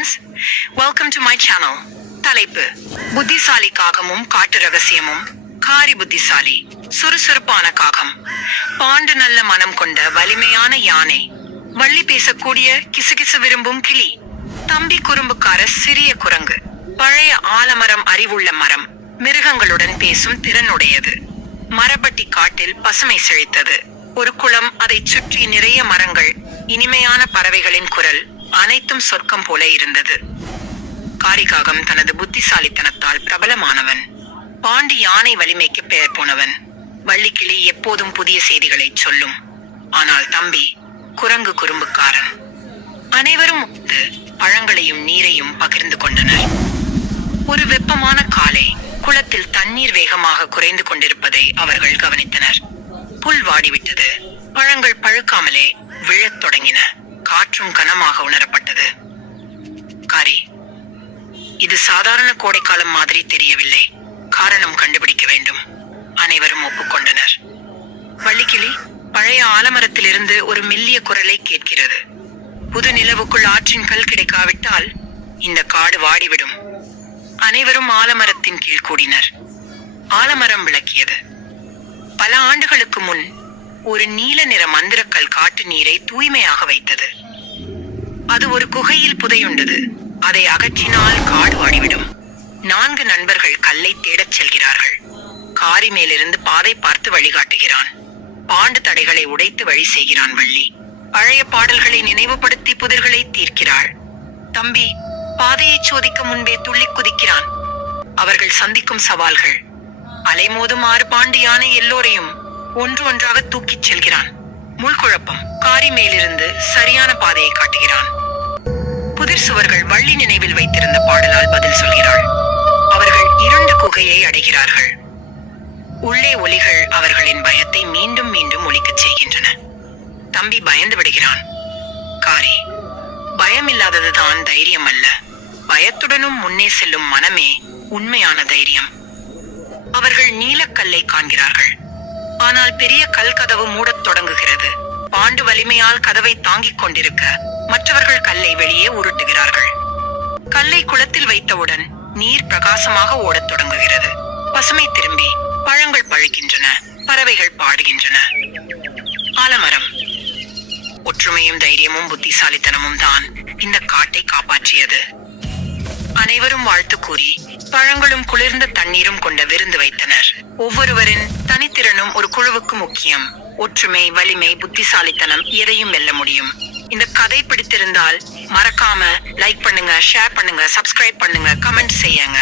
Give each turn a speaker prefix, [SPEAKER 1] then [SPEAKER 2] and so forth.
[SPEAKER 1] Friends welcome to my channel தலைப்பு புத்திசாலி காகமும் காட்டு ரகசியமும் காரி புத்திசாலி சுறுசுறுப்பான காகம் பாண்டு நல்ல மனம் கொண்ட வலிமையான யானை வள்ளி பேசக்கூடிய கிசுகிசு விரும்பும் கிளி தம்பி குறும்புக்கார சிறிய குரங்கு பழைய ஆலமரம் அறிவுள்ள மரம் மிருகங்களுடன் பேசும் திறனுடையது. மரப்பட்டி காட்டில் பசுமை செழித்தது. ஒரு குளம் அதை சுற்றி நிறைய மரங்கள் இனிமையான பறவைகளின் குரல் அனைத்தும் சொர்க்கம் போல இருந்தது. காரிகாகம் தனது புத்திசாலித்தனத்தால் பிரபலமானவன். பாண்டி யானை வலிமைக்கு பெயர் போனவன். வள்ளிக்கிளி எப்போதும் புதிய செய்திகளை சொல்லும். ஆனால் தம்பி குரங்கு குறும்புக்காரன். அனைவரும் உண்டு பழங்களையும் நீரையும் பகிர்ந்து கொண்டனர். ஒரு வெப்பமான காலை குளத்தில் தண்ணீர் வேகமாக குறைந்து கொண்டிருப்பதை அவர்கள் கவனித்தனர். புல் வாடிவிட்டது. பழங்கள் பழுக்காமலே விழத் தொடங்கின. காற்றும் கனமாக உணரப்பட்டது. காரி இது சாதாரண கோடைக்காலம் மாதிரி தெரியவில்லை. காரணம் கண்டுபிடிக்க வேண்டும். அனைவரும் ஒப்புக்கொண்டனர். வள்ளிக்கிளி பழைய ஆலமரத்திலிருந்து ஒரு மெல்லிய குரலை கேட்கிறது. புது நிலவுக்குள் ஆற்றின் கல் கிடைக்காவிட்டால் இந்த காடு வாடிவிடும். அனைவரும் ஆலமரத்தின் கீழ் கூடினர். ஆலமரம் விளக்கியது. பல ஆண்டுகளுக்கு முன் ஒரு நீல நிற மந்திரக்கல் காட்டு நீரை தூய்மையாக வைத்தது. அது ஒரு குகையில் புதையுண்டது. அதை அகற்றினால் காடு வாடிவிடும். நான்கு நண்பர்கள் கல்லை தேடச் செல்கிறார்கள். காரி மேலிருந்து பாதை பார்த்து வழிகாட்டுகிறான். பாண்டு தடைகளை உடைத்து வழி செய்கிறான் வள்ளி. பழைய பாடல்களை நினைவுபடுத்தி புதிர்களை தீர்க்கிறாள். தம்பி பாதையை சோதிக்க முன்பே துள்ளி குதிக்கிறான். அவர்கள் சந்திக்கும் சவால்கள். அலைமோதும் ஆறு பாண்டு யானை எல்லோரையும் ஒன்று ஒன்றாக தூக்கிச் செல்கிறான். முள்குழப்பம் காரி மேலிருந்து சரியான பாதையை காட்டுகிறான். புதிர் சுவர்கள் வள்ளி நினைவில் வைத்திருந்த பாடலால் பதில் சொல்கிறாள். அவர்கள் இருண்ட குகையை அடைகிறார்கள். உள்ளே ஒலிகள் அவர்களின் பயத்தை மீண்டும் மீண்டும் ஒலிக்கச் செய்கின்றன. தம்பி பயந்து விடுகிறான். காரி பயம் இல்லாததுதான் தைரியம் அல்ல. பயத்துடனும் முன்னே செல்லும் மனமே உண்மையான தைரியம். அவர்கள் நீலக்கல்லை காண்கிறார்கள். ஆனால் பெரிய கல் கதவு மூடத் தொடங்குகிறது. பாண்டு வலிமையால் கதவை தாங்கிக் கொண்டிருக்க மற்றவர்கள் கல்லை வெளியே உருட்டுகிறார்கள். கல்லை குளத்தில் வைத்தவுடன் நீர் பிரகாசமாக ஓடத் தொடங்குகிறது. பசுமை திரும்பி பழங்கள் பழுக்கின்றன பறவைகள் பாடுகின்றன. ஆலமரம். ஒற்றுமையும் தைரியமும் புத்திசாலித்தனமும் தான் இந்த காட்டை காப்பாற்றியது. அனைவரும் வாழ்த்து கூறி பழங்களும் குளிர்ந்த தண்ணீரும் கொண்ட விருந்து வைத்தனர். ஒவ்வொருவரின் தனித்திறனும் ஒரு குழுவுக்கு முக்கியம். ஒற்றுமை வலிமை புத்திசாலித்தனம் எதையும் வெல்ல முடியும். இந்த கதை பிடித்திருந்தால் மறக்காம லைக் பண்ணுங்க ஷேர் பண்ணுங்க சப்ஸ்கிரைப் பண்ணுங்க கமெண்ட் செய்யுங்க.